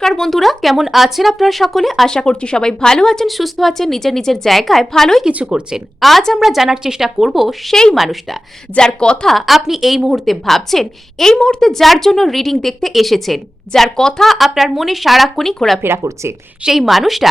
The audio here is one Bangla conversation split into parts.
নমস্কার বন্ধুরা, কেমন আছেন আপনারা সকলে? আশা করছি সবাই ভালো আছেন, সুস্থ আছেন, নিজের নিজের জায়গায় ভালোই কিছু করছেন। আজ আমরা জানার চেষ্টা করব সেই মানুষটা যার কথা আপনি এই মুহূর্তে ভাবছেন, এই মুহূর্তে যার জন্য রিডিং দেখতে এসেছেন, যার কথা আপনার মনে সারাক্ষণই ঘোরাফেরা করছে। সেই মানুষটা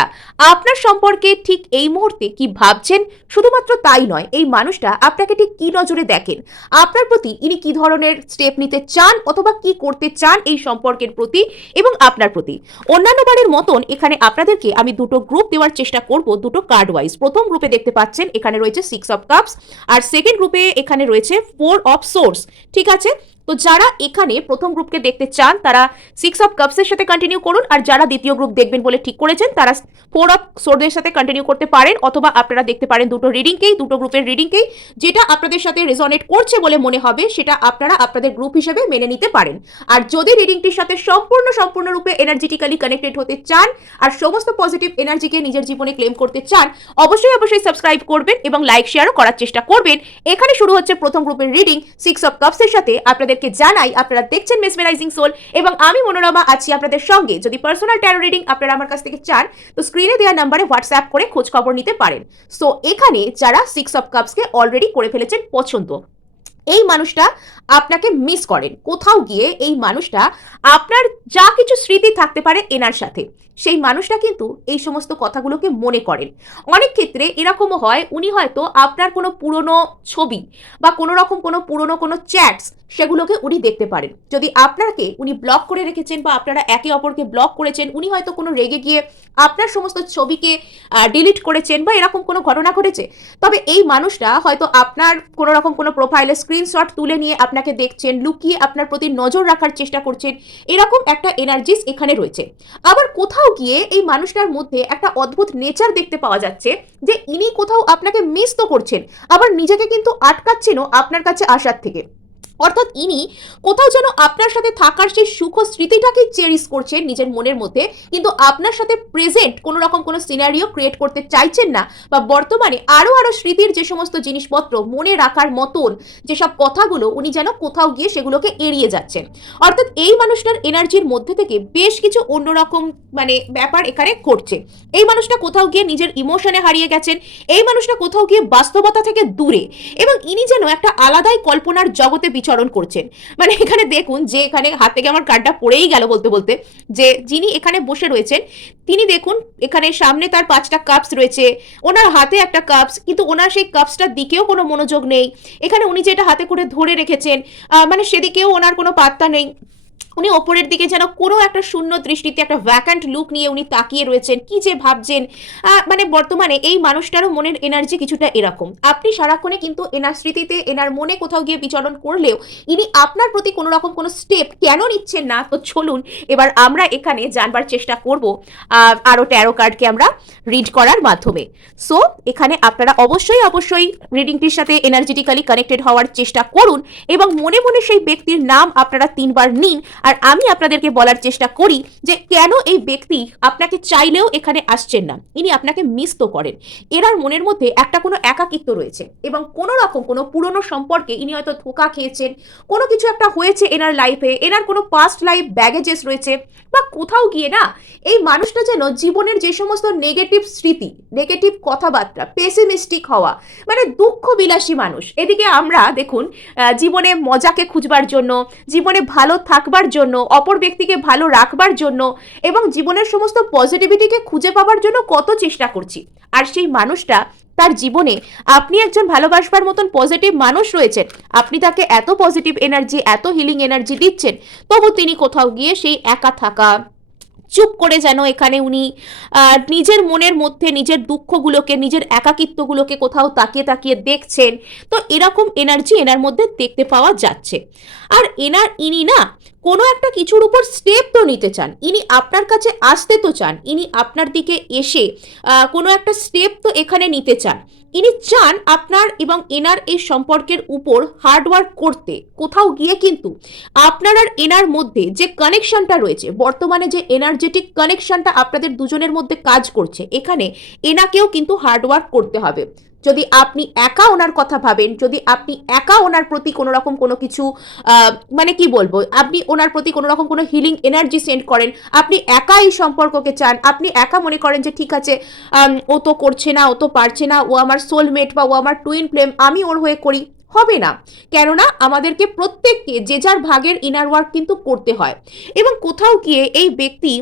আপনার সম্পর্কে ঠিক এই মুহূর্তে কি ভাবছেন, শুধুমাত্র তাই নয়, এই মানুষটা আপনাকে ঠিক কি নজরে দেখেন, আপনার প্রতি ইনি কি ধরনের স্টেপ নিতে চান অথবা কি করতে চান এই সম্পর্কের প্রতি এবং আপনার প্রতি। অন্যান্য বারের মতন এখানে আপনাদেরকে আমি দুটো গ্রুপ দেওয়ার চেষ্টা করব, দুটো কার্ড ওয়াইজ। প্রথম গ্রুপে দেখতে পাচ্ছেন এখানে রয়েছে 6 অফ কাপস, আর সেকেন্ড গ্রুপে এখানে রয়েছে 4 অফ সোর্স। ঠিক আছে, তো যারা এখানে প্রথম গ্রুপকে দেখতে চান তারা 6 অফ কাপসের সাথে কন্টিনিউ করুন, আর যারা দ্বিতীয় গ্রুপ দেখবেন বলে ঠিক করেছেন তারা 4 অফ সোর্ডের সাথে কন্টিনিউ করতে পারেন, অথবা আপনারা দেখতে পারেন দুটো রিডিংকেই, দুটো গ্রুপের রিডিংকেই। যেটা আপনাদের সাথে রেজনেট করছে বলে মনে হবে সেটা আপনারা আপনাদের গ্রুপ হিসেবে মেনে নিতে পারেন। আর যদি রিডিংটির সাথে সম্পূর্ণরূপে এনার্জেটিক্যালি কানেক্টেড হতে চান আর সমস্ত পজিটিভ এনার্জিকে নিজের জীবনে ক্লেম করতে চান, অবশ্যই সাবস্ক্রাইব করবেন এবং লাইক শেয়ারও করার চেষ্টা করবেন। এখানে শুরু হচ্ছে প্রথম গ্রুপের রিডিং 6 অফ কাপসের সাথে। আপনাদেরকে জানাই আপনারা দেখছেন মেসমেরাইজিং সোল এবং আমি মনোরমা আছি আপনাদের সঙ্গে। যদি পার্সোনাল ট্যারো রিডিং আপনারা আমার কাছ থেকে চান তো স্ক্রিনে দেওয়া নাম্বারে হোয়াটসঅ্যাপ করে খোঁজ খবর নিতে পারেন। সো এখানে যারা 6 অফ কাপসকে অলরেডি করে ফেলেছেন পছন্দ, এই মানুষটা আপনাকে মিস করেন। কোথাও গিয়ে এই মানুষটা আপনার যা কিছু স্মৃতি থাকতে পারে এনার সাথে, সেই মানুষটা কিন্তু এই সমস্ত কথাগুলোকে মনে করেন। অনেক ক্ষেত্রে এরকমও হয় উনি হয়তো আপনার কোনো পুরনো ছবি বা কোনো রকম কোনো পুরনো কোনো চ্যাটস সেগুলোকে উনি দেখতে পারেন। যদি আপনাকে উনি ব্লক করে রেখেছেন বা আপনারা একে অপরকে ব্লক করেছেন, উনি হয়তো কোনো রেগে গিয়ে আপনার সমস্ত ছবিকে ডিলিট করেছেন বা এরকম কোনো ঘটনা ঘটেছে, তবে এই মানুষটা হয়তো আপনার কোনো রকম কোনো প্রোফাইলে স্ক্রিনশট তুলে নিয়ে আপনাকে দেখছেন, লুকিয়ে আপনার প্রতি নজর রাখার চেষ্টা করছেন। এরকম একটা এনার্জিস এখানে রয়েছে। আবার কোথাও গিয়ে এই মানুষটার মধ্যে একটা অদ্ভুত নেচার দেখতে পাওয়া যাচ্ছে যে ইনি কোথাও আপনাকে মিস তো করছেন, আবার নিজেকে কিন্তু আটকাচ্ছেনও আপনার কাছে আসার থেকে। অর্থাৎ ইনি কোথাও যেন আপনার সাথে থাকার সেই সুখ স্মৃতিটাকে চেরিশ করছেন নিজের মনের মধ্যে, কিন্তু আপনার সাথে প্রেজেন্ট কোনো রকম কোনো সিনারিও ক্রিয়েট করতে চাইছেন না, বা বর্তমানে আরো স্মৃতির যে সমস্ত জিনিসপত্র মনে রাখার মতন যেসব কথাগুলো উনি যেন কোথাও গিয়ে সেগুলোকে এড়িয়ে যাচ্ছেন। অর্থাৎ এই মানুষটার এনার্জির মধ্যে থেকে বেশ কিছু অন্যরকম ব্যাপার এখানে ঘটছে। এই মানুষটা কোথাও গিয়ে নিজের ইমোশনে হারিয়ে গেছেন, এই মানুষটা কোথাও গিয়ে বাস্তবতা থেকে দূরে, এবং ইনি যেন একটা আলাদাই কল্পনার জগতে বিচরণ করছেন। এখানে দেখুন যে এখানে হাত থেকে আমার কার্ডটা পড়েই গেল বলতে বলতে, যে যিনি এখানে বসে রয়েছেন তিনি দেখুন এখানে সামনে তার 5টা কাপস রয়েছে, ওনার হাতে একটা কাপস, কিন্তু ওনার সেই কাপসটার দিকেও কোনো মনোযোগ নেই। এখানে উনি যেটা হাতে করে ধরে রেখেছেন সেদিকেও ওনার কোনো পাত্তা নেই। উনি ওপরের দিকে যেন কোনো একটা শূন্য দৃষ্টিতে একটা ভ্যাকান্ট লুক নিয়ে উনি তাকিয়ে রয়েছেন, কি যে ভাবছেন। বর্তমানে এই মানুষটারও মনের এনার্জি কিছুটা এরকম। আপনি সারাক্ষণে কিন্তু এনার স্মৃতিতে এনার মনে কোথাও গিয়ে বিচরণ করলেও ইনি আপনার প্রতি কোনো রকম কোনো স্টেপ কেন নিচ্ছেন না। তো চলুন এবার আমরা এখানে জানবার চেষ্টা করব আরও ট্যারো কার্ডকে আমরা রিড করার মাধ্যমে। সো এখানে আপনারা অবশ্যই রিডিংটির সাথে এনার্জেটিক্যালি কানেক্টেড হওয়ার চেষ্টা করুন এবং মনে মনে সেই ব্যক্তির নাম আপনারা 3 বার নিন, আর আমি আপনাদেরকে বলার চেষ্টা করি যে কেন এই ব্যক্তি আপনাকে চাইলেও এখানে আসছেন না। ইনি আপনাকে মিস তো করেন, এনার মনের মধ্যে একটা কোনো একাকিত্ব রয়েছে এবং কোনো রকম কোনো পুরনো সম্পর্কে ইনি হয়তো ধোঁকা খেয়েছেন, কোনো কিছু একটা হয়েছে এনার লাইফে, এনার কোনো পাস্ট লাইফ ব্যাগেজেস রয়েছে, বা কোথাও গিয়ে না এই মানুষটা যেন জীবনের যে সমস্ত নেগেটিভ স্মৃতি, নেগেটিভ কথাবার্তা, পেসিমিস্টিক হওয়া, দুঃখ বিলাসী মানুষ। এদিকে আমরা দেখুন জীবনে মজাকে খুঁজবার জন্য, জীবনে ভালো থাকবার জন্য, অপর ব্যক্তিকে ভালো রাখবার জন্য এবং জীবনের সমস্ত পজিটিভিটিকে খুঁজে পাবার জন্য কত চেষ্টা করছি, আর সেই মানুষটা তার জীবনে আপনি একজন ভালোবাসবার মতন পজিটিভ মানুষ রয়েছেন, আপনি তাকে এত পজিটিভ এনার্জি, এত হিলিং এনার্জি দিচ্ছেন, তবু তিনি কোথাও গিয়ে সেই একা থাকা, চুপ করে যেন এখানে উনি নিজের মনের মধ্যে নিজের দুঃখগুলোকে, নিজের একাকিত্বগুলোকে কোথাও তাকিয়ে তাকিয়ে দেখছেন। তো এরকম এনার্জি এনার মধ্যে দেখতে পাওয়া যাচ্ছে। আর ইনি না কোনো একটা কিছুর উপর স্টেপ তো নিতে চান, ইনি আপনার কাছে আসতে তো চান, ইনি আপনার দিকে এসে কোনো একটা স্টেপ তো এখানে নিতে চান। ইনি চান আপনার এবং এনার এই সম্পর্কের উপর হার্ডওয়ার্ক করতে। কোথাও গিয়ে কিন্তু আপনার আর এনার মধ্যে যে কানেকশনটা রয়েছে, বর্তমানে যে এনার্জেটিক কানেকশনটা আপনাদের দুজনের মধ্যে কাজ করছে, এখানে এনাকেও কিন্তু হার্ডওয়ার্ক করতে হবে। যদি আপনি একা ওনার কথা ভাবেন, যদি আপনি একা ওনার প্রতি কোনো রকম কোনো কিছু মানে কি বলবো, আপনি ওনার প্রতি কোনো রকম কোনো হিলিং এনার্জি সেন্ড করেন, আপনি একা এই সম্পর্ককে চান, আপনি একা মনে করেন যে ঠিক আছে ও তো করছে না, ও তো পারছে না, ও আমার সোলমেট বা ও আমার টুইন ফ্লেম, আমি ওর হয়ে করি, হবে না। কেননা আমাদেরকে প্রত্যেককে যে যার ভাগের ইনার ওয়ার্ক কিন্তু করতে হয়। এবং কোথাও গিয়ে এই ব্যক্তি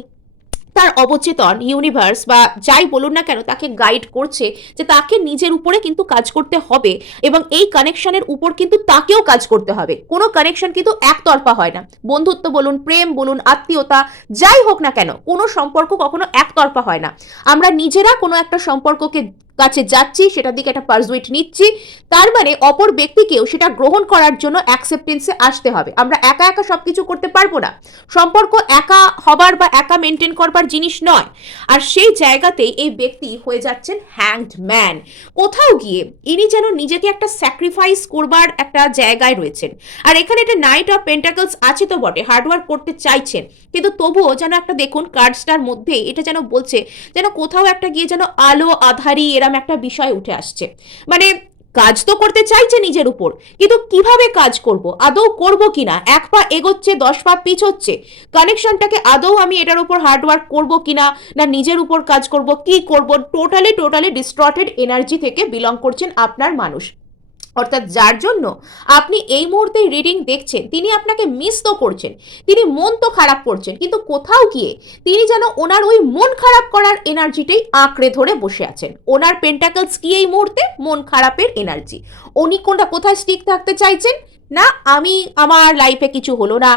তার অবচেতন, ইউনিভার্স বা যাই বলুন না কেন, তাকে গাইড করছে যে তাকে নিজের উপরে কিন্তু কাজ করতে হবে, এবং এই কানেকশনের উপর কিন্তু তাকেও কাজ করতে হবে। কোনো কানেকশন কিন্তু একতরফা হয় না, বন্ধুত্ব বলুন, প্রেম বলুন, আত্মীয়তা, যাই হোক না কেন, কোনো সম্পর্ক কখনো একতরফা হয় না। আমরা নিজেরা কোনো একটা সম্পর্ককে কাছে যাচ্ছি, সেটার দিকে একটা পারসুইট নিচ্ছি, তার মানে অপর ব্যক্তিকেও সেটা গ্রহণ করার জন্য অ্যাকসেপ্টেন্সে আসতে হবে। আমরা একা একা সবকিছু করতে পারবো না, সম্পর্ক একা হবার বা একা মেনটেন করবার জিনিস নয়। আর সেই জায়গাতেই এই ব্যক্তি হয়ে যাচ্ছেন হ্যাংড ম্যান। কোথাও গিয়ে ইনি যেন নিজেকে একটা স্যাক্রিফাইস করবার একটা জায়গায় রয়েছেন। আর এখানে একটা নাইট অফ পেন্টাকলস আছে তো বটে, হার্ডওয়ার্ক করতে চাইছেন, কিন্তু তবুও যেন একটা দেখুন কার্ডসটার মধ্যে এটা যেন বলছে যেন কোথাও একটা গিয়ে যেন আলো আধারি এরম একটা বিষয় উঠে আসছে। মানে কাজ তো করতে চাইছে নিজের উপর, কিন্তু কিভাবে কাজ করব, আদৌ করব কিনা, এক পা এগোচ্ছে 10 পা পিছ হচ্ছে, কানেকশনটাকে আদৌ আমি এটার উপর হার্ডওয়ার্ক করব কিনা, না নিজের উপর কাজ করব, কি করব, টোটালি ডিস্টর্টেড এনার্জি থেকে বিলং করছেন আপনার মানুষ। অর্থাৎ যার জন্য আপনি এই মুহূর্তে রিডিং দেখছেন, তিনি আপনাকে মিস তো করছেন, তিনি মন তো খারাপ করছেন, কিন্তু কোথাও গিয়ে তিনি যেন ওনার ওই মন খারাপ করার এনার্জিটাই আঁকড়ে ধরে বসে আছেন। ওনার পেন্টাকলস কি এই মুহূর্তে মন খারাপের এনার্জি। উনি কোথায় স্টিক থাকতে চাইছেন, না আমি আমার লাইফে কিছু হলো না,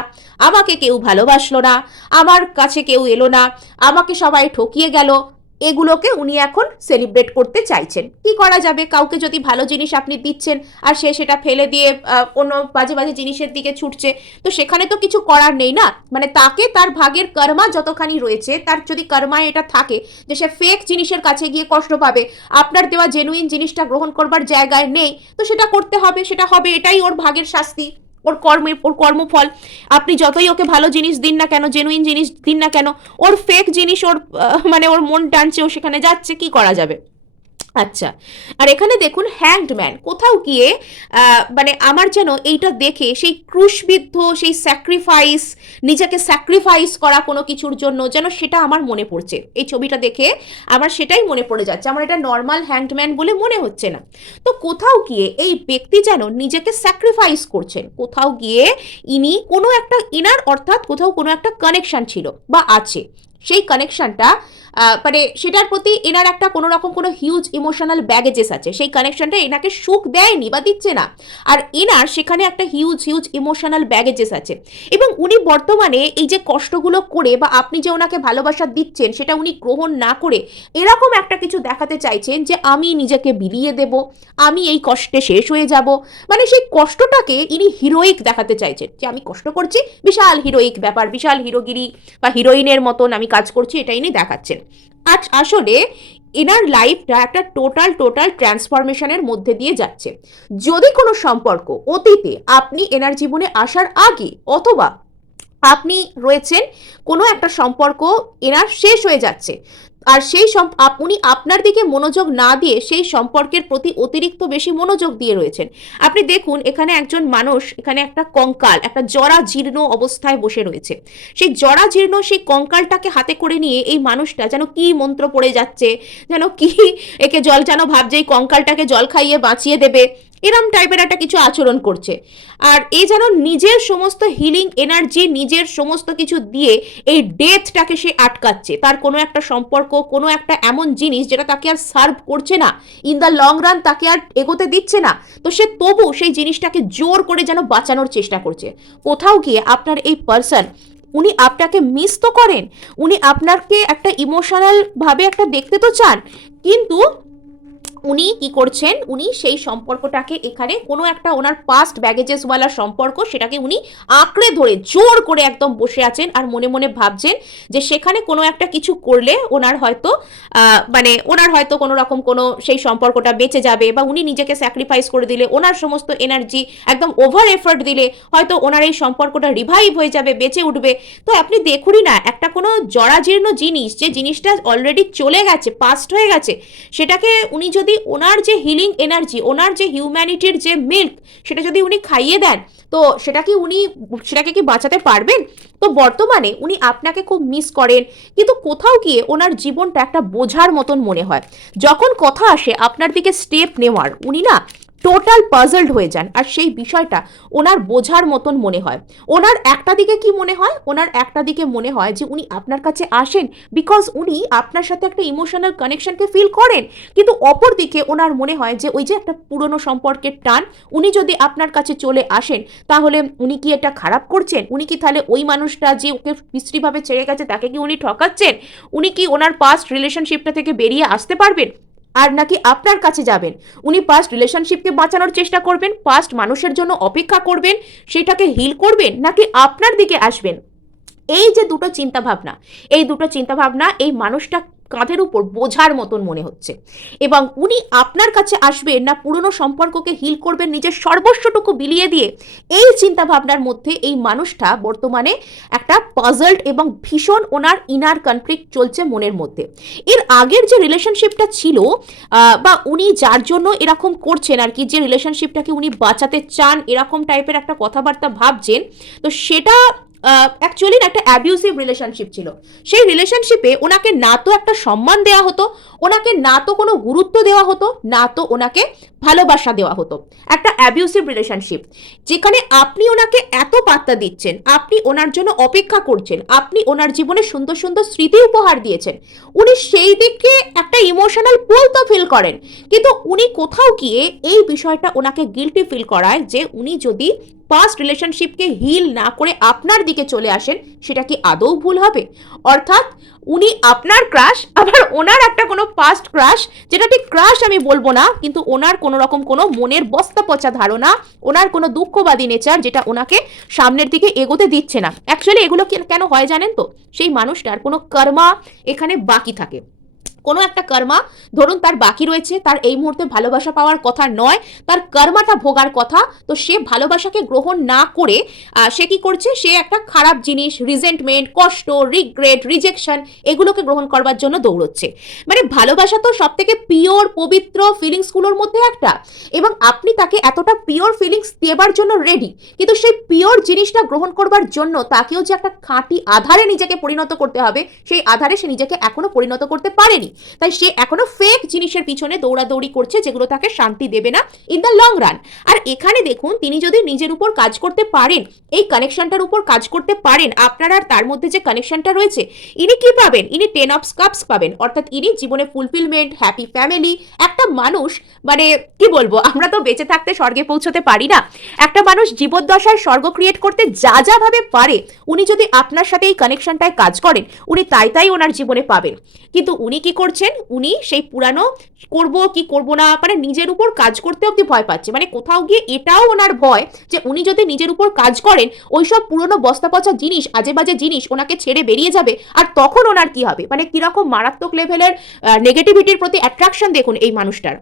আমাকে কেউ ভালোবাসলো না, আমার কাছে কেউ এলো না, আমাকে সবাই ঠকিয়ে গেল, এগুলোকে উনি এখন সেলিব্রেট করতে চাইছেন। কি করা যাবে, কাউকে যদি ভালো জিনিস আপনি দিচ্ছেন আর সে সেটা ফেলে দিয়ে অন্য বাজে বাজে জিনিসের দিকে ছুটছে, তো সেখানে তো কিছু করার নেই না। মানে তাকে তার ভাগের কর্মা যতখানি রয়েছে, তার যদি কর্মায় এটা থাকে যে সে ফেক জিনিসের কাছে গিয়ে কষ্ট পাবে, আপনার দেওয়া জেনুইন জিনিসটা গ্রহণ করবার জায়গায় নেই, তো সেটা করতে হবে, সেটা হবে, এটাই ওর ভাগের শাস্তি, ওর কর্মফল। আপনি যতই ওকে ভালো জিনিস দিন না কেন, জেনুইন জিনিস দিন না কেন, ওর ফেক জিনিস ওর মানে ওর মন টানছে, ও সেখানে যাচ্ছে, কি করা যাবে। আচ্ছা, আর এখানে দেখুন হ্যাংড ম্যান, কোথাও গিয়ে মানে আমার যেন এইটা দেখে সেই ক্রুশবিদ্ধ, সেই স্যাক্রিফাইস, নিজেকে স্যাক্রিফাইস করা কোনো কিছুর জন্য, যেন সেটা আমার মনে পড়ছে। এই ছবিটা দেখে আমার সেটাই মনে পড়ে যাচ্ছে, আমার এটা নর্মাল হ্যাংড ম্যান বলে মনে হচ্ছে না। তো কোথাও গিয়ে এই ব্যক্তি যেন নিজেকে স্যাক্রিফাইস করছেন, কোথাও গিয়ে ইনি কোনো একটা ইনার, অর্থাৎ কোথাও কোনো একটা কানেকশন ছিল বা আছে, সেই কানেকশনটা মানে সেটার প্রতি এনার একটা কোনো রকম কোনো হিউজ ইমোশনাল ব্যাগেজেস আছে, সেই কানেকশনটা এনাকে সুখ দেয়নি বা দিচ্ছে না, আর এনার সেখানে একটা হিউজ ইমোশনাল ব্যাগেজেস আছে। এবং উনি বর্তমানে এই যে কষ্টগুলো করে বা আপনি যে ওনাকে ভালোবাসা দিচ্ছেন সেটা উনি গ্রহণ না করে এরকম একটা কিছু দেখাতে চাইছেন যে আমি নিজেকে বিলিয়ে দেব, আমি এই কষ্টে শেষ হয়ে যাব। মানে সেই কষ্টটাকে ইনি হিরোইক দেখাতে চাইছেন, যে আমি কষ্ট করছি, বিশাল হিরোইক ব্যাপার, বিশাল হিরোগিরি বা হিরোইনের মতন আমি কাজ করছি, এটা ইনি দেখাচ্ছেন। আজ আসলে এনার লাইফটা একটা টোটাল ট্রান্সফরমেশনের মধ্যে দিয়ে যাচ্ছে। যদি কোনো সম্পর্ক অতীতে আপনি এনার জীবনে আসার আগে, অথবা আপনি রয়েছেন কোনো একটা সম্পর্ক এনার শেষ হয়ে যাচ্ছে, আর সেই উনি আপনার দিকে মনোযোগ না দিয়ে সেই সম্পর্কের প্রতি অতিরিক্ত বেশি মনোযোগ দিয়ে রয়েছেন। আপনি দেখুন এখানে একজন মানুষ, এখানে একটা কঙ্কাল, একটা জরা জীর্ণ অবস্থায় বসে রয়েছে, সেই জরা জীর্ণ সেই কঙ্কালটাকে হাতে করে নিয়ে এই মানুষটা যেন কি মন্ত্র পড়ে যাচ্ছে, যেন কি একে জল, যেন ভাবছে এই কঙ্কালটাকে জল খাইয়ে বাঁচিয়ে দেবে, এরম টাইপের একটা কিছু আচরণ করছে। আর এ যেন নিজের সমস্ত হিলিং এনার্জি, নিজের সমস্ত কিছু দিয়ে এই ডেথটাকে সে আটকাচ্ছে। তার কোনো একটা সম্পর্ক, কোনো একটা এমন জিনিস যেটা তাকে আর সার্ভ করছে না, ইন দ্য লং রান তাকে আর এগোতে দিচ্ছে না, তো সে তবু সেই জিনিসটাকে জোর করে যেন বাঁচানোর চেষ্টা করছে। কোথাও গিয়ে আপনার এই পার্সন, উনি আপনাকে মিস তো করেন, উনি আপনাকে একটা ইমোশনাল ভাবে একটা দেখতে তো চান, কিন্তু উনি কি করছেন, উনি সেই সম্পর্কটাকে এখানে কোনো একটা ওনার পাস্ট ব্যাগেজেসওয়ালা সম্পর্ক, সেটাকে উনি আঁকড়ে ধরে জোর করে একদম বসে আছেন, আর মনে মনে ভাবছেন যে সেখানে কোনো একটা কিছু করলে ওনার হয়তো মানে ওনার হয়তো কোনো রকম কোনো সেই সম্পর্কটা বেঁচে যাবে, বা উনি নিজেকে স্যাক্রিফাইস করে দিলে, ওনার সমস্ত এনার্জি একদম ওভার এফার্ট দিলে হয়তো ওনার এই সম্পর্কটা রিভাইভ হয়ে যাবে, বেঁচে উঠবে। তো আপনি দেখুনই না, একটা কোনো জরাজীর্ণ জিনিস, যে জিনিসটা অলরেডি চলে গেছে, পাস্ট হয়ে গেছে, সেটাকে উনি যদি যদি ওনার যে হিলিং এনার্জি, ওনার যে হিউম্যানিটির যে মিল্ক, সেটা যদি উনি খাইয়ে দেন, তো সেটাকে কি বাঁচাতে পারবেন? তো বর্তমানে উনি আপনাকে খুব মিস করেন, কিন্তু কোথাও গিয়ে ওনার জীবনটা একটা বোঝার মতন মনে হয়। যখন কথা আসে আপনার দিকে স্টেপ নেওয়ার, উনি না টোটাল পাজলড হয়ে যান, আর সেই বিষয়টা ওনার বোঝার মতন মনে হয়। ওনার একটা দিকে কি মনে হয়, ওনার একটা দিকে মনে হয় যে উনি আপনার কাছে আসেন বিকজ উনি আপনার সাথে একটা ইমোশনাল কানেকশনকে ফিল করেন, কিন্তু অপর দিকে ওনার মনে হয় যে ওই যে একটা পুরনো সম্পর্কের টান, উনি যদি আপনার কাছে চলে আসেন তাহলে উনি কি এটা খারাপ করছেন? উনি কি তাহলে ওই মানুষটা যে ওকে বিশ্রীভাবে ছেড়ে গেছে তাকে কি উনি ঠকাচ্ছেন? উনি কি ওনার পাস্ট রিলেশনশিপটা থেকে বেরিয়ে আসতে পারবেন? আর নাকি আপনার কাছে যাবেন, উনি পাস্ট রিলেশনশিপকে বাঁচানোর চেষ্টা করবেন, পাস্ট মানুষের জন্য অপেক্ষা করবেন, সেটাকে হিল করবেন, নাকি আপনার দিকে আসবেন? এই যে দুটো চিন্তাভাবনা, এই দুটো চিন্তাভাবনা এই মানুষটা কাঁধের উপর বোঝার মতন মনে হচ্ছে। এবং উনি আপনার কাছে আসবেন না পুরনো সম্পর্ককে হিল করবেন নিজের সর্বস্বটুকু বিলিয়ে দিয়ে, এই চিন্তাভাবনার মধ্যে এই মানুষটা বর্তমানে একটা পাজলড এবং ভীষণ ওনার ইনার কনফ্লিক্ট চলছে মনের মধ্যে। এর আগের যে রিলেশনশিপটা ছিল, বা উনি যার জন্য এরকম করছেন আর কি, যে রিলেশনশিপটাকে উনি বাঁচাতে চান এরকম টাইপের একটা কথাবার্তা ভাবছেন, তো সেটা অ্যাকচুয়ালি একটা অ্যাবিউসিভ রিলেশনশিপ ছিল। সেই রিলেশনশিপে ওনাকে না তো একটা সম্মান দেওয়া হতো, ওনাকে না তো কোনো গুরুত্ব দেওয়া হতো, না তো ওনাকে ভালোবাসা দেওয়া হতো। একটা অ্যাবিউসিভ রিলেশনশিপ, যেখানে আপনি ওনাকে এত পাত্তা দিচ্ছেন, আপনি ওনার জন্য অপেক্ষা করছেন, আপনি ওনার জীবনে সুন্দর সুন্দর স্মৃতি উপহার দিয়েছেন, উনি সেই দিকে একটা ইমোশনাল পুল তো ফিল করেন, কিন্তু উনি কোথাও গিয়ে এই বিষয়টা ওনাকে গিল্টি ফিল করায় যে উনি যদি পাস্ট রিলেশনশিপকে হিল না করে আপনার দিকে চলে আসেন, সেটা কি আদৌ ভুল হবে? অর্থাৎ উনি আপনার ক্রাশ, আবার ওনার একটা কোনো পাস্ট ক্রাশ, যেটা ঠিক ক্রাশ আমি বলবো না, কিন্তু ওনার কোনো রকম কোনো মনের বস্তা পচা ধারণা, ওনার কোনো দুঃখবাদী নেচার, যেটা ওনাকে সামনের দিকে এগোতে দিচ্ছে না। অ্যাকচুয়ালি এগুলো কেন হয় জানেন তো? সেই মানুষটার কোনো কর্মা এখানে বাকি থাকে, কোনো একটা কর্মা ধরুন তার বাকি রয়েছে, তার এই মুহূর্তে ভালোবাসা পাওয়ার কথা নয়, তার কর্মাটা ভোগার কথা, তো সে ভালোবাসাকে গ্রহণ না করে সে কি করছে, সে একটা খারাপ জিনিস, রিজেন্টমেন্ট, কষ্ট, রিগ্রেট, রিজেকশন, এগুলোকে গ্রহণ করবার জন্য দৌড়চ্ছে। মানে ভালোবাসা তো সব থেকে পিওর পবিত্র ফিলিংসগুলোর মধ্যে একটা, এবং আপনি তাকে এতটা পিওর ফিলিংস দেবার জন্য রেডি, কিন্তু সেই পিওর জিনিসটা গ্রহণ করবার জন্য তাকেও যে একটা খাঁটি আধারে নিজেকে পরিণত করতে হবে, সেই আধারে সে নিজেকে এখনো পরিণত করতে পারেনি, তাই সে এখনো ফেক জিনিসের পিছনে দৌড়াদৌড়ি করছে, যেগুলো তাকে শান্তি দেবে না ইন দ্য লং রান। আর এখানে দেখুন, তিনি যদি নিজের উপর কাজ করতে পারেন, এই কানেকশনটার উপর কাজ করতে পারেন, আপনার আর তার মধ্যে যে কানেকশনটা রয়েছে, ইনি কি পাবেন? ইনি 10 অফ কাপস পাবেন, অর্থাৎ ইনি জীবনে ফুলফিলমেন্ট, হ্যাপি ফ্যামিলি, একটা মানুষ, মানে কি বলবো, আমরা তো বেঁচে থাকতে স্বর্গে পৌঁছতে পারি না, একটা মানুষ জীবদ্দশায় স্বর্গ ক্রিয়েট করতে যা যা ভাবে পারে, উনি যদি আপনার সাথে এই কানেকশনটায় কাজ করেন, উনি তাই ওনার জীবনে পাবেন। কিন্তু উনি কি করছেন, উনি সেই পুরানো করব কি করব না, মানে নিজের উপর কাজ করতে অব্দি ভয় পাচ্ছে। মানে কোথাও গিয়ে এটাও ওনার ভয় যে উনি যদি নিজের উপর কাজ করেন, ওইসব পুরনো বস্তা পচা জিনিস, আজে বাজে জিনিস ওনাকে ছেড়ে বেরিয়ে যাবে, আর তখন ওনার কি হবে? মানে কিরকম মারাত্মক লেভেলের নেগেটিভিটির প্রতি অ্যাট্রাকশন দেখুন এই মানুষটার।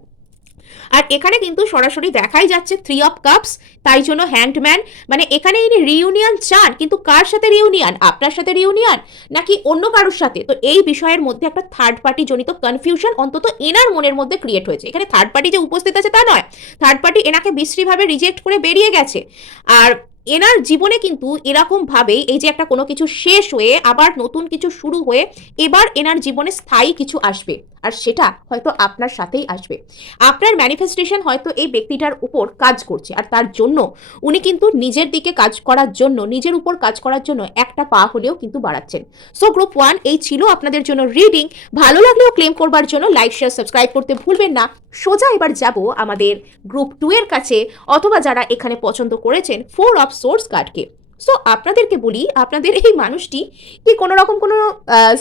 আর এখানে কিন্তু সরাসরি দেখাই যাচ্ছে 3 অফ কাপস, তাই জন্য হ্যাংডম্যান, মানে এখানে ইনি রিউনিয়ন চান, কিন্তু কার সাথে রিউনিয়ন? আপনার সাথে রিউনিয়ন নাকি অন্য কারোর সাথে? তো এই বিষয়ের মধ্যে একটা থার্ড পার্টি জনিত কনফিউশন অন্তত এনার মনের মধ্যে ক্রিয়েট হয়েছে। এখানে থার্ড পার্টি যে উপস্থিত আছে তা নয়, থার্ড পার্টি এনাকে বিশ্রীভাবে রিজেক্ট করে বেরিয়ে গেছে। আর এনার জীবনে কিন্তু এরকম ভাবেই এই যে একটা কোনো কিছু শেষ হয়ে আবার নতুন কিছু শুরু হয়ে এবার এনার জীবনে স্থায়ী কিছু আসবে, আর সেটা হয়তো আপনার সাথেই আসবে। আপনার ম্যানিফেস্টেশন হয়তো এই ব্যক্তিটার উপর কাজ করছে, আর তার জন্য উনি কিন্তু নিজের দিকে কাজ করার জন্য, নিজের উপর কাজ করার জন্য একটা পা হলেও কিন্তু বাড়াচ্ছেন। সো গ্রুপ 1 এই ছিল আপনাদের জন্য রিডিং। ভালো লাগলেও ক্লেম করবার জন্য লাইক, শেয়ার, সাবস্ক্রাইব করতে ভুলবেন না। সোজা এবার যাব আমাদের গ্রুপ 2 এর কাছে, অথবা যারা এখানে পছন্দ করেছেন 4 অফ সোর্স কার্ডকে। সো আপনাদেরকে বলি, আপনাদের এই মানুষটি কি কোনো রকম কোনো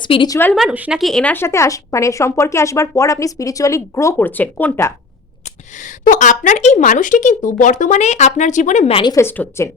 স্পিরিচুয়াল মানুষ, নাকি এনার সাথে মানে সম্পর্কে আসবার পর আপনি স্পিরিচুয়ালি গ্রো করছেন, কোনটা? তো আপনার এই মানুষটি কিন্তু বর্তমানে আপনার জীবনে ম্যানিফেস্ট হচ্ছেন।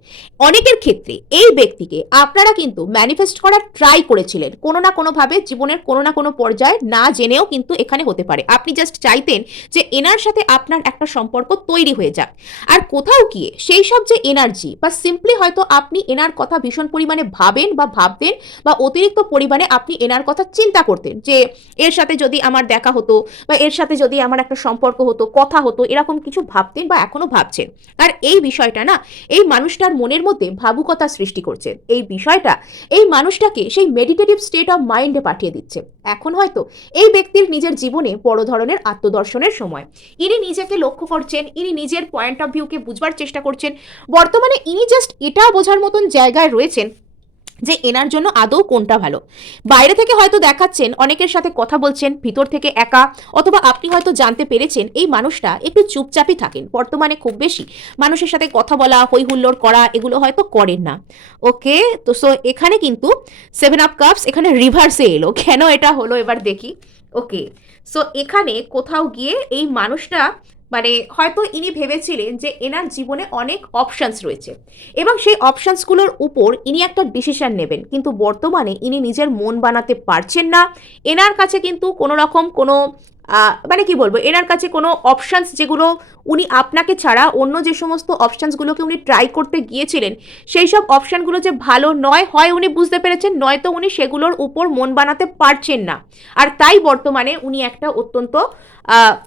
অনেকের ক্ষেত্রে এই ব্যক্তিকে আপনারা কিন্তু ম্যানিফেস্ট করার ট্রাই করেছিলেন কোনো না কোনোভাবে, জীবনের কোনো না কোনো পর্যায়ে, না জেনেও কিন্তু এখানে হতে পারে। আপনি জাস্ট চাইতেন যে এনার সাথে আপনার একটা সম্পর্ক তৈরি হয়ে যাক, আর কোথাও গিয়ে সেই সব যে এনার্জি বা সিম্পলি হয়তো আপনি এনার কথা ভীষণ পরিমাণে ভাবেন বা ভাবতেন, বা অতিরিক্ত পরিমাণে আপনি এনার কথা চিন্তা করতেন যে এর সাথে যদি আমার দেখা হতো বা এর সাথে যদি আমার একটা সম্পর্ক হতো, কথা হতো, এরকম কিছু ভাবতেন বা এখনো ভাবছেন। আর এই বিষয়টা না এই মানুষটার মনের মধ্যে ভাবুকতা সৃষ্টি করছে। এই বিষয়টা এই মানুষটাকে সেই মেডিটেটিভ স্টেট অফ মাইন্ডে পাঠিয়ে দিচ্ছে। এখন হয়তো এই ব্যক্তির নিজের জীবনে বড় ধরনের আত্মদর্শনের সময়। ইনি নিজেকে লক্ষ্য করছেন, ইনি নিজের পয়েন্ট অফ ভিউকে বুঝবার চেষ্টা করছেন। বর্তমানে ইনি জাস্ট এটা বোঝার মতন জায়গায় রয়েছেন যে এনার জন্য আদৌ কোনটা ভালো। বাইরে থেকে হয়তো দেখাচ্ছেন অনেকের সাথে কথা বলছেন, ভিতর থেকে একা, অথবা আপনি হয়তো জানতে পেরেছেন এই মানুষটা একটু চুপচাপই থাকেন বর্তমানে, খুব বেশি মানুষের সাথে কথা বলা, হই হুল্লোড় করা এগুলো হয়তো করেন না। ওকে, তো সো এখানে কিন্তু 7 অফ কাপস এখানে রিভার্সে এলো, কেন এটা হলো এবার দেখি। ওকে, সো এখানে কোথাও গিয়ে এই মানুষটা মানে হয়তো ইনি ভেবেছিলেন যে এনার জীবনে অনেক অপশানস রয়েছে এবং সেই অপশানসগুলোর উপর ইনি একটা ডিসিশন নেবেন, কিন্তু বর্তমানে ইনি নিজের মন বানাতে পারছেন না। এনার কাছে কিন্তু কোনো রকম কোনো মানে কি বলবো, এনার কাছে কোনো অপশানস যেগুলো উনি আপনাকে ছাড়া অন্য যে সমস্ত অপশানসগুলোকে উনি ট্রাই করতে গিয়েছিলেন, সেই সব অপশানগুলো যে ভালো নয়, হয় উনি বুঝতে পেরেছেন, নয়তো উনি সেগুলোর উপর মন বানাতে পারছেন না। আর তাই বর্তমানে উনি একটা অত্যন্ত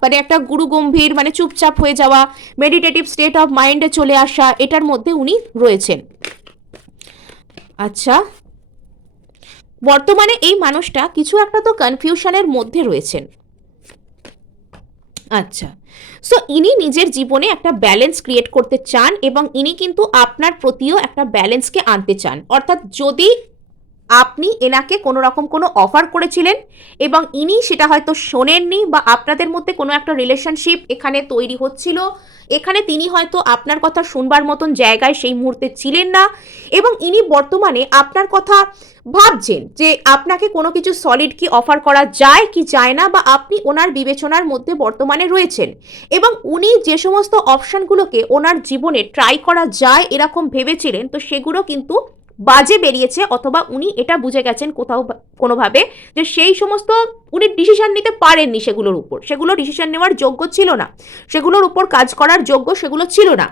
মানে একটা গুরুগম্ভীর, মানে চুপচাপ হয়ে যাওয়া, মেডিটেটিভ স্টেট অফ মাইন্ডে চলে আসা, এটার মধ্যে উনি রয়েছেন। আচ্ছা, বর্তমানে এই মানুষটা কিছু একটা তো কনফিউশনের মধ্যে রয়েছেন। আচ্ছা, সো ইনি নিজের জীবনে একটা ব্যালেন্স ক্রিয়েট করতে চান এবং ইনি কিন্তু আপনার প্রতিও একটা ব্যালেন্সকে আনতে চান। অর্থাৎ যদি আপনি এনাকে কোনো রকম কোনো অফার করেছিলেন এবং ইনি সেটা হয়তো শোনেননি, বা আপনাদের মধ্যে কোনো একটা রিলেশনশিপ এখানে তৈরি হচ্ছিল, এখানে তিনি হয়তো আপনার কথা শুনবার মতন জায়গায় সেই মুহূর্তে ছিলেন না, এবং ইনি বর্তমানে আপনার কথা ভাবছেন যে আপনাকে কোনো কিছু সলিড কি অফার করা যায় কি যায় না, বা আপনি ওনার বিবেচনার মধ্যে বর্তমানে রয়েছেন, এবং উনি যে সমস্ত অপশানগুলোকে ওনার জীবনে ট্রাই করা যায় এরকম ভেবেছিলেন, তো সেগুলো কিন্তু বাজে বেরিয়েছে, অথবা উনি এটা বুঝে গেছেন কোথাও কোনোভাবে যে সেই সমস্ত উনি ডিসিশন নিতে পারেননি, সেগুলোর উপর, সেগুলো ডিসিশন নেওয়ার যোগ্য ছিল না, সেগুলোর উপর কাজ করার যোগ্য সেগুলো ছিল না।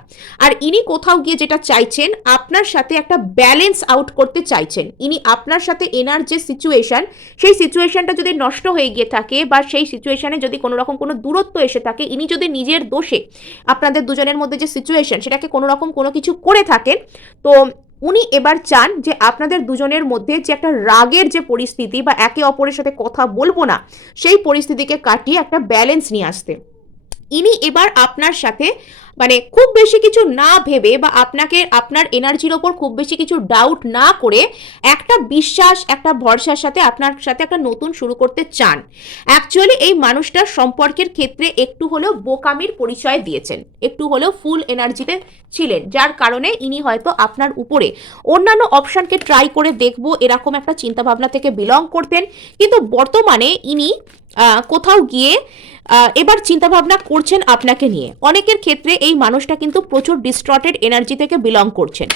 আর ইনি কোথাও গিয়ে যেটা চাইছেন, আপনার সাথে একটা ব্যালেন্স আউট করতে চাইছেন। ইনি আপনার সাথে এনার যে সিচুয়েশন, সেই সিচুয়েশনটা যদি নষ্ট হয়ে গিয়ে থাকে, বা সেই সিচুয়েশনে যদি কোনো রকম কোনো দূরত্ব এসে থাকে, ইনি যদি নিজের দোষে আপনাদের দুজনের মধ্যে যে সিচুয়েশন সেটাকে কোনো রকম কোনো কিছু করে থাকেন, তো উনি এবার চান যে আপনাদের দুজনের মধ্যে যে একটা রাগের যে পরিস্থিতি, বা একে অপরের সাথে কথা বলবো না, সেই পরিস্থিতিকে কাটিয়ে একটা ব্যালেন্স নিয়ে আসতে ইনি এবার আপনার সাথে মানে খুব বেশি কিছু না ভেবে, বা আপনাকে আপনার এনার্জির ওপর খুব বেশি কিছু ডাউট না করে, একটা বিশ্বাস, একটা ভরসার সাথে আপনার সাথে একটা নতুন শুরু করতে চান। অ্যাকচুয়ালি এই মানুষটার সম্পর্কের ক্ষেত্রে একটু হলেও বোকামির পরিচয় দিয়েছেন, একটু হলেও ফুল এনার্জিতে ছিলেন, যার কারণে ইনি হয়তো আপনার উপরে অন্যান্য অপশানকে ট্রাই করে দেখবো এরকম একটা চিন্তাভাবনা থেকে বিলং করতেন। কিন্তু বর্তমানে ইনি কোথাও গিয়ে এবার চিন্তাভাবনা করছেন আপনাকে নিয়ে। অনেকের ক্ষেত্রে এই মানুষটা কিন্তু প্রচুর ডিস্ট্রটেড এনার্জি থেকে বিলং করছেন।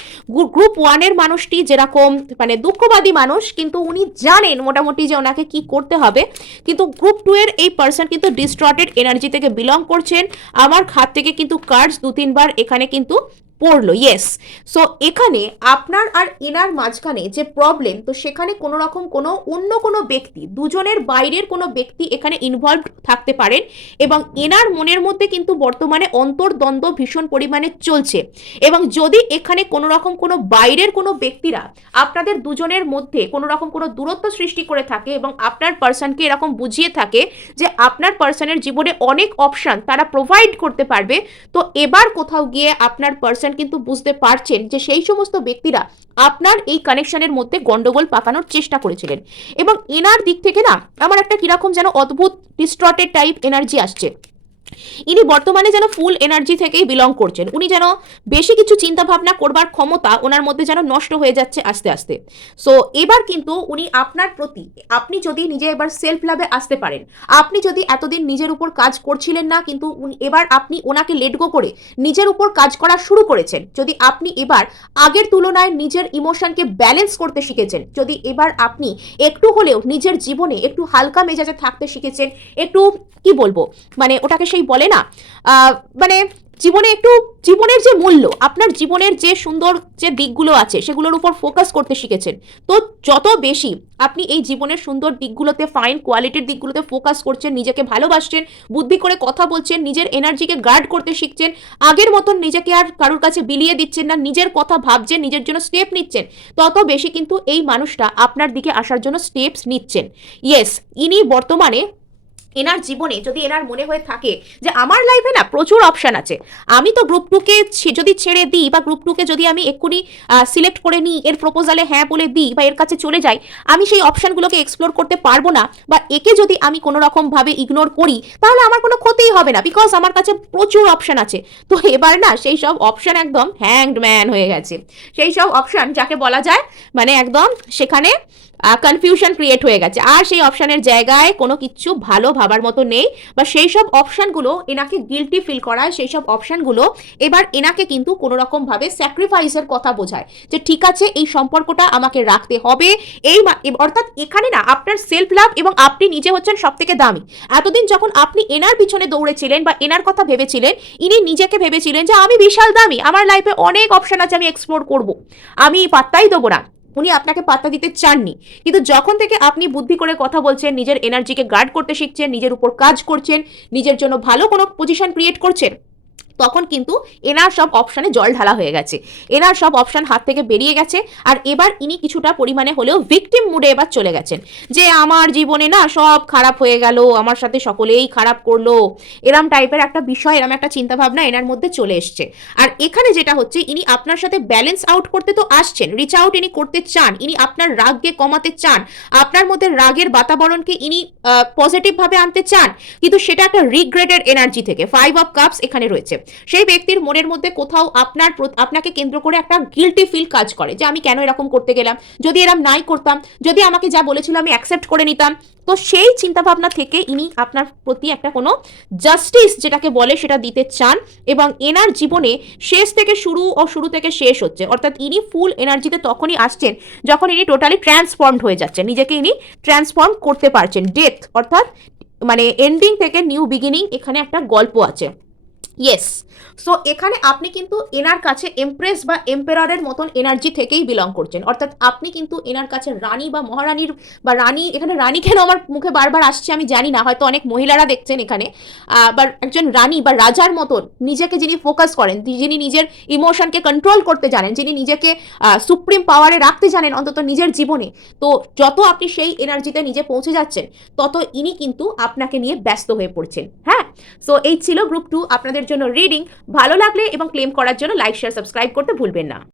গ্রুপ 1-এর মানুষটি যেরকম মানে দুঃখবাদী মানুষ, কিন্তু উনি জানেন মোটামুটি যে ওনাকে কি করতে হবে, কিন্তু গ্রুপ 2-এর এই পার্সন কিন্তু ডিস্ট্রটেড এনার্জি থেকে বিলং করছেন। আমার হাত থেকে কিন্তু কার্ডস 2-3 বার এখানে কিন্তু পড়লো, ইয়েস। সো এখানে আপনার আর এনার মাঝখানে যে প্রবলেম, তো সেখানে কোনো রকম কোনো অন্য কোনো ব্যক্তি, দুজনের বাইরের কোনো ব্যক্তি এখানে ইনভলভ থাকতে পারেন, এবং এনার মনের মধ্যে কিন্তু বর্তমানে অন্তর্দ্বন্দ্ব ভীষণ পরিমাণে চলছে। এবং যদি এখানে কোনো রকম কোনো বাইরের কোনো ব্যক্তিরা আপনাদের দুজনের মধ্যে কোনো রকম কোনো দূরত্ব সৃষ্টি করে থাকে, এবং আপনার পার্সনকে এরকম বুঝিয়ে থাকে যে আপনার পার্সনের জীবনে অনেক অপশান তারা প্রোভাইড করতে পারবে, তো এবার কোথাও গিয়ে আপনার পার্সন কিন্তু বুঝতে পারছেন যে সেই সমস্ত ব্যক্তিরা আপনার এই কানেকশনের মধ্যে গন্ডগোল পাকানোর চেষ্টা করেছিলেন। এবং এনার দিক থেকে না আমার একটা কিরকম যেন অদ্ভুত ডিস্ট্রটেড টাইপ এনার্জি আসছে। ইনি বর্তমানে যেন ফুল এনার্জি থেকেই বিলং করছেন, উনি যেন বেশি কিছু চিন্তা ভাবনা করবার ক্ষমতা ওনার মধ্যে যেন নষ্ট হয়ে যাচ্ছে আস্তে আস্তে। সো এবার কিন্তু উনি আপনার প্রতি, আপনি যদি নিজে এবার সেলফ লাভে আসতে পারেন, আপনি যদি এতদিন নিজের উপর কাজ করছিলেন না, কিন্তু এবার আপনি ওনাকে লেট গো করে নিজের উপর কাজ করা শুরু করেছেন, যদি আপনি এবার আগের তুলনায় নিজের ইমোশনকে ব্যালেন্স করতে শিখেছেন, যদি এবার আপনি একটু হলেও নিজের জীবনে একটু হালকা মেজাজে থাকতে শিখেছেন, একটু কি বলবো, মানে ওটাকে সেই বলে না, মানে জীবনে একটু, জীবনের যে মূল্য, আপনার জীবনের যে সুন্দর যে দিকগুলো আছে সেগুলোর উপর ফোকাস করতে শিখেছেন, তো যত বেশি আপনি এই জীবনের সুন্দর দিকগুলোতে, ফাইন কোয়ালিটির দিকগুলোতে ফোকাস করছেন, নিজেকে ভালোবাসছেন, বুদ্ধি করে কথা বলছেন, নিজের এনার্জিকে গার্ড করতে শিখছেন, আগের মতন নিজেকে আর কারোর কাছে বিলিয়ে দিচ্ছেন না, নিজের কথা ভাবছেন, নিজের জন্য স্টেপ নিচ্ছেন, তত বেশি কিন্তু এই মানুষটা আপনার দিকে আসার জন্য স্টেপস নিচ্ছেন। ইয়েস, ইনি বর্তমানে এনার জীবনে যদি এনার মনে হয়ে থাকে যে আমার লাইফে না প্রচুর অপশন আছে, আমি তো গ্রুপ টুকে যদি ছেড়ে দিই বা গ্রুপ টুকে যদি আমি এক্ষুনি সিলেক্ট করে নিই, এর প্রপোজালে হ্যাঁ বলে দিই বা এর কাছে চলে যাই, আমি সেই অপশনগুলোকে এক্সপ্লোর করতে পারবো না, বা একে যদি আমি কোনো রকমভাবে ইগনোর করি তাহলে আমার কোনো ক্ষতিই হবে না, বিকজ আমার কাছে প্রচুর অপশন আছে। তো এবার না সেই সব অপশন একদম হ্যাংড ম্যান হয়ে গেছে, সেই সব অপশন যাকে বলা যায় মানে একদম সেখানে কনফিউশন ক্রিয়েট হয়ে গেছে, আর সেই অপশানের জায়গায় কোনো কিছু ভালো ভাবার মতো নেই, বা সেই সব অপশানগুলো এনাকে গিল্টি ফিল করায়, সেই সব অপশানগুলো এবার এনাকে কিন্তু কোনো রকমভাবে স্যাক্রিফাইসের কথা বোঝায়, যে ঠিক আছে এই সম্পর্কটা আমাকে রাখতে হবে, এই অর্থাৎ এখানে না আপনার সেলফ লাভ এবং আপনি নিজে হচ্ছেন সব থেকে দামি। এতদিন যখন আপনি এনার পিছনে দৌড়েছিলেন বা এনার কথা ভেবেছিলেন, ইনি নিজেকে ভেবেছিলেন যে আমি বিশাল দামি, আমার লাইফে অনেক অপশান আছে, আমি এক্সপ্লোর করব, আমি পাত্তাই দেবো না, উনি আপনাকে পাত্তা দিতে চাননি। কিন্তু যখন থেকে আপনি বুদ্ধি করে কথা বলছেন, নিজের এনার্জিকে গার্ড করতে শিখছেন, নিজের উপর কাজ করছেন, নিজের জন্য ভালো কোনো পজিশন ক্রিয়েট করছেন, তখন কিন্তু এনার সব অপশানে জল ঢালা হয়ে গেছে, এনার সব অপশান হাত থেকে বেরিয়ে গেছে, আর এবার ইনি কিছুটা পরিমাণে হলেও ভিকটিম মুডে এবার চলে গেছেন, যে আমার জীবনে না সব খারাপ হয়ে গেল, আমার সাথে সকলেই খারাপ করলো, এরম টাইপের একটা বিষয়, এরম একটা চিন্তাভাবনা এনার মধ্যে চলে এসছে। আর এখানে যেটা হচ্ছে, ইনি আপনার সাথে ব্যালেন্স আউট করতে তো আসছেন, রিচ আউট ইনি করতে চান, ইনি আপনার রাগকে কমাতে চান, আপনার মধ্যে রাগের বাতাবরণকে ইনি পজিটিভভাবে আনতে চান, কিন্তু সেটা একটা রিগ্রেটেড এনার্জি থেকে। 5 অফ কাপস এখানে রয়েছে, সেই ব্যক্তির মনের মধ্যে কোথাও আপনাকে কেন্দ্র করে একটা গিল্টি ফিল কাজ করে, যে আমি কেন এরকম করতে গেলাম, যদি এরকম নাই করতাম, যদি আমাকে যা বলেছিল আমি অ্যাকসেপ্ট করে নিতাম। তো সেই চিন্তাভাবনা থেকে ইনি আপনার প্রতি একটা কোনো জাস্টিস যেটাকে বলে সেটা দিতে চান, এবং এনার জীবনে শেষ থেকে শুরু ও শুরু থেকে শেষ হচ্ছে, অর্থাৎ ইনি ফুল এনার্জিতে তখনই আসছেন যখন ইনি টোটালি ট্রান্সফর্মড হয়ে যাচ্ছেন, নিজেকে ইনি ট্রান্সফর্ম করতে পারছেন। ডেথ অর্থাৎ মানে এন্ডিং থেকে নিউ বিগিনিং, এখানে একটা গল্প আছে। ইয়েস, সো এখানে আপনি কিন্তু এনার কাছে এমপ্রেস বা এম্পেরারের মতন এনার্জি থেকেই বিলং করছেন, অর্থাৎ আপনি কিন্তু এনার কাছে রানী বা মহারানীর বা রানী, এখানে রানী কেন আমার মুখে বারবার আসছে আমি জানি না, হয়তো অনেক মহিলারা দেখছেন এখানে, বা একজন রানী বা রাজার মতন নিজেকে যিনি ফোকাস করেন, যিনি নিজের ইমোশনকে কন্ট্রোল করতে জানেন, যিনি নিজেকে সুপ্রিম পাওয়ারে রাখতে জানেন অন্তত নিজের জীবনে, তো যত আপনি সেই এনার্জিতে নিজে পৌঁছে যাচ্ছেন, তত ইনি কিন্তু আপনাকে নিয়ে ব্যস্ত হয়ে পড়ছেন। হ্যাঁ, সো এই ছিল গ্রুপ 2 আপনাদের জন্য রিডিং। ভালো লাগলে এবং ক্লেম করার জন্য লাইক, শেয়ার, সাবস্ক্রাইব করতে ভুলবেন না।